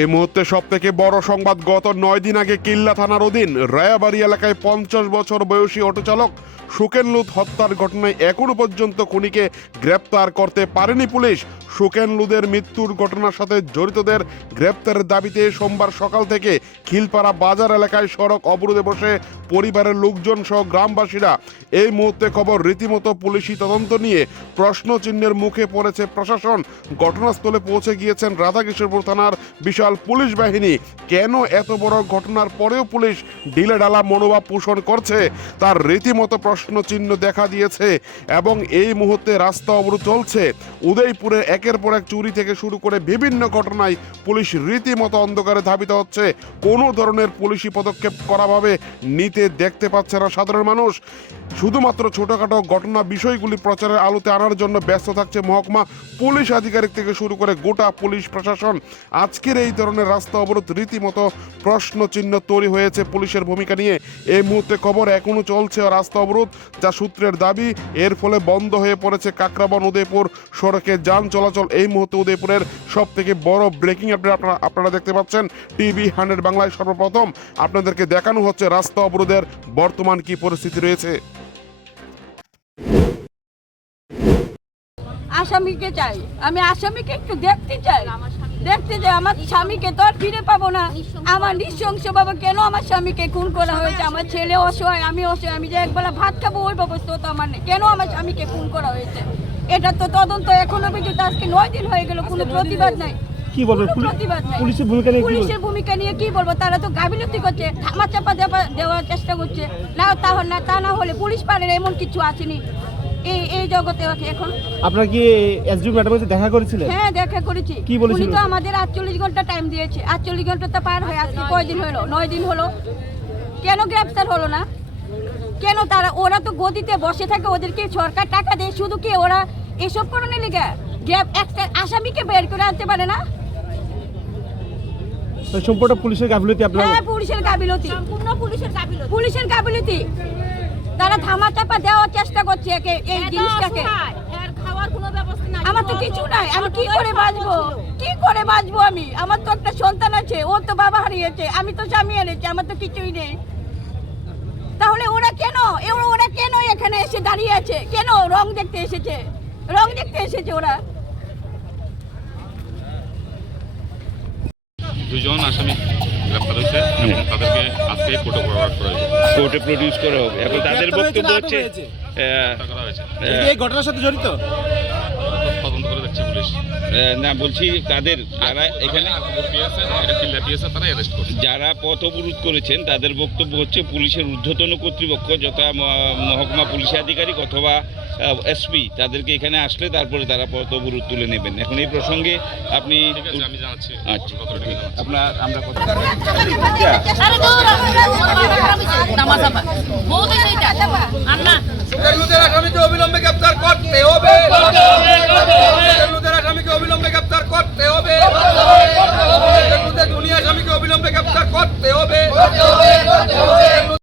এই মুহূর্তে সবথেকে বড় সংবাদ, গত 9 দিন আগে কিল্লা থানার অধীন রায়াবাড়ি এলাকায় 50 বছর বয়সী অটোচালক সুকেন লুত হত্যার ঘটনায় এখনো পর্যন্ত খুনিকে গ্রেপ্তার করতে পারেনি পুলিশ। সুকেন লুদের মৃত্যুর ঘটনার সাথে জড়িতদের গ্রেপ্তারের দাবিতে সোমবার সকাল থেকে খিলপাড়া বাজার এলাকায় সড়ক অবরোধে বসে পরিবারের লোকজন সহ গ্রামবাসীরা। এই মুহূর্তে খবর, রীতিমতো পুলিশি তদন্ত নিয়ে প্রশ্নচিহ্নের মুখে পড়েছে প্রশাসন। ঘটনাস্থলে পৌঁছে গিয়েছেন রাধাকিশোরপুর থানার বিশাল পুলিশ বাহিনী। কেন এত বড় ঘটনার পরেও পুলিশ ঢিলেঢালা মনোভাব পোষণ করছে, তার রীতিমতো প্রশ্নচিহ্ন দেখা দিয়েছে। এবং এই মুহূর্তে রাস্তা অবরোধ চলছে। উদয়পুরে একের পর এক চুরি থেকে শুরু করে বিভিন্ন ঘটনায় পুলিশ রীতিমতো অন্ধকারে ধাবিত হচ্ছে। কোনো ধরনের পুলিশি পদক্ষেপ করাভাবে নিতে দেখতে পাচ্ছে না সাধারণ মানুষ। শুধুমাত্র ছোটখাটো ঘটনা বিষয়গুলি প্রচারের আলোতে আনার জন্য ব্যস্ত থাকছে মহকুমা পুলিশ আধিকারিক থেকে শুরু করে গোটা পুলিশ প্রশাসন। আজকের এই ধরনের রাস্তা অবরোধ রীতিমতো প্রশ্নচিহ্ন তৈরি হয়েছে পুলিশের ভূমিকা নিয়ে। এই মুহূর্তে খবর, এখনো চলছে রাস্তা অবরোধ, যা সূত্রের দাবি এর ফলে বন্ধ হয়ে পড়েছে কাকরাবন উদয়পুর সড়কে যান চলাচল। এই মুহূর্তে উদয়পুরের সব থেকে বড় ব্রেকিং আপডেট আপনারা দেখতে পাচ্ছেন টিভি 100 বাংলায়। সর্বপ্রথম আপনাদেরকে দেখানো হচ্ছে রাস্তা অবরোধের বর্তমান কি পরিস্থিতি রয়েছে। আসামিকে চাই, আমি আসামিকে একটু দেখতে চাই। আমার স্বামীকে তো আর ফিরে পাবো না। আমার নৃশংস বাবা, কেন আমার স্বামীকে খুন করা হয়েছে? আমার ছেলে অসহায়, আমি অসহায়, আমি যে একবেলা ভাত খাবো ওই ব্যবস্থা তো আমার নেই। কেন আমার স্বামীকে খুন করা হয়েছে? এটা তো তদন্ত এখনো পর্যন্ত, আজকে 9 দিন হয়ে গেল, কোনো প্রতিবাদ নাই। কি বলবো পুলিশের ভূমিকা নিয়ে কি বলবো? তারা তো গাফিলতি করছে, থামা চাপা দেওয়ার চেষ্টা করছে। তা না হলে পুলিশ পারে এমন কিছু আসেনি এই জগতে এখন। আপনারা কি এসডি ম্যাডামের সাথে দেখা করেছিলেন? হ্যাঁ, দেখা করেছি। কি বলেছিল? উনি তো আমাদের 48 ঘন্টা টাইম দিয়েছে। 48 ঘন্টা তো পার হয়ে আজকে কয়দিন হলো? 9 দিন হলো। কেন গ্রেফতার হলো না? কেন? ওরা তো গদিতে বসে থাকে, ওদেরকে সরকার টাকা দেয় শুধু। কি ওরা এসব করণে লিগে একটা আসামিকে বের করে আনতে পারে না? সম্পূর্ণ পুলিশের গাফিলতি। হ্যাঁ, পুলিশের গাফিলতি, সম্পূর্ণ পুলিশের গাফিলতি। তারা ধামা চাপা দেওয়ার চেষ্টা করছে এই জিনিসটাকে। আমার তো কিছু নাই, আমি কি করে বাঁচবো? আমি, আমার তো একটা সন্তান আছে, ওর তো বাবা হারিয়েছে, আমি তো স্বামী হারিয়েছি, আমার তো কিছুই নেই। তাহলে ওরা কেন এখানে এসে দাঁড়িয়ে আছে? কেন রং দেখতে এসেছে ওরা? দুজন আসামি গ্রেফতার হয়েছে এবং তাদেরকে আজকে কোর্টে প্রডিউস করা হবে। এখন তাদের বক্তব্য হচ্ছে এই ঘটনার সাথে জড়িত তদন্ত করে দেখছে পুলিশ। না, বলছি তাদের যারা এখানে তারা অ্যারেস্ট করছে, যারা পথ অবরোধ করেছেন তাদের বক্তব্য হচ্ছে পুলিশের ঊর্ধ্বতন কর্তৃপক্ষ, যথা মহকুমা পুলিশ আধিকারিক অথবা এসপি, তাদেরকে এখানে আসলে তারপরে তারা পথ অবরোধ তুলে নেবেন। এখন এই প্রসঙ্গে আপনি, আমি জানাচ্ছি। আচ্ছা, আমরা অবিলম্বে গ্রেফতার করতে হবে।